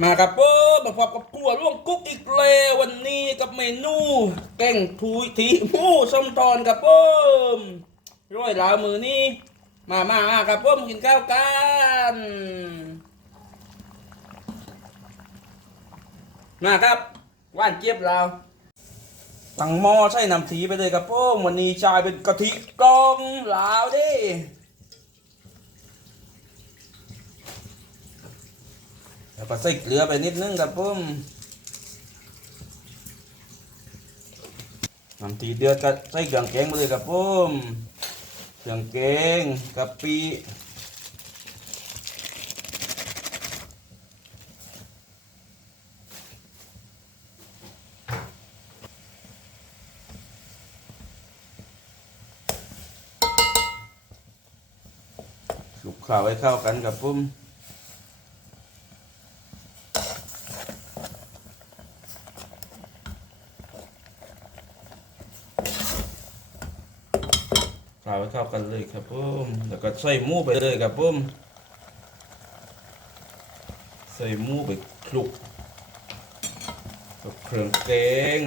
มาครับเพิ่มาพบกับครัวร่วงกุ๊กอีกแล้ววันนี้กับเมนูแกงทุยทีหมูส้มตอนครับเพิ่มร้อยลาวมือนี้มามามาครับเพิ่มกินข้าวกันมาครับว่านเจี๊ยบเราวตั้งหม้อใช้น้ำสีไปเลยครับเพิ่มวันนี้ชายเป็นกะทิกองลาวดิ แล้วก็ใส่เกลือไปนิดนึงครับผมน้ำตีเดือดก็ใส่เครื่องแกงมาเลยครับผมเครื่องแกงกะปิคลุกข้าวให้เข้ากันครับผม ฝาไว้เข้ากันเลยครับผมแล้วก็ใส่หมูไปเลยครับผมใส่หมูไปคลุกกับเครื่องแกง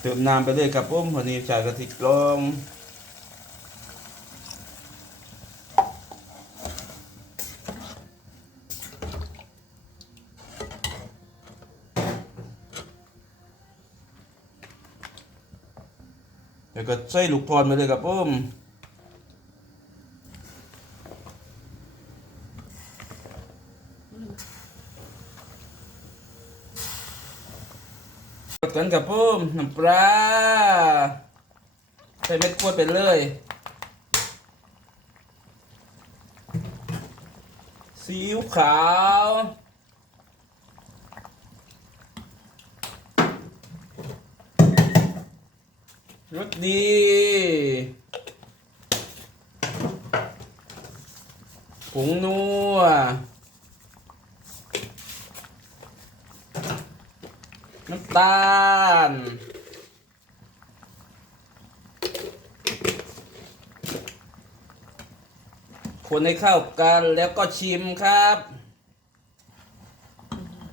เติมน้ำไปเลยครับผมวันนี้ใส่กะทิกลม แล้วก็ใส่ลูกทอนไปเลยครับผมกันกับผมน้ำปลาใส่เม็ดขวดไปเลยซีอิ๊วขาว รสดีผงนัวน้ำตาลคนให้เข้ากันแล้วก็ชิมครับ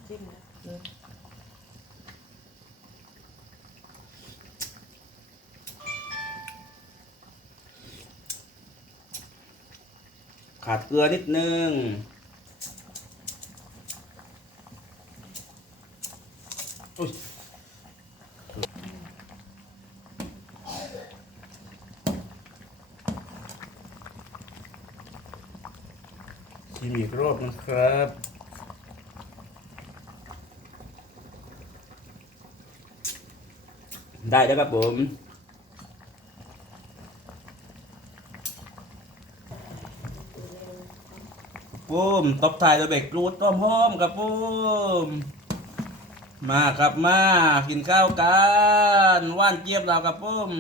จิ้มนะ ขาดเกลือนิดนึง ชิมอีกรอบนะครับได้แล้วครับผม ปุ้มตบทายตัวเบรกรูดต้มหอมครับปุ้มมาครับมา กินข้าวกันว่านเจี๊ยบเราครับปุ้ม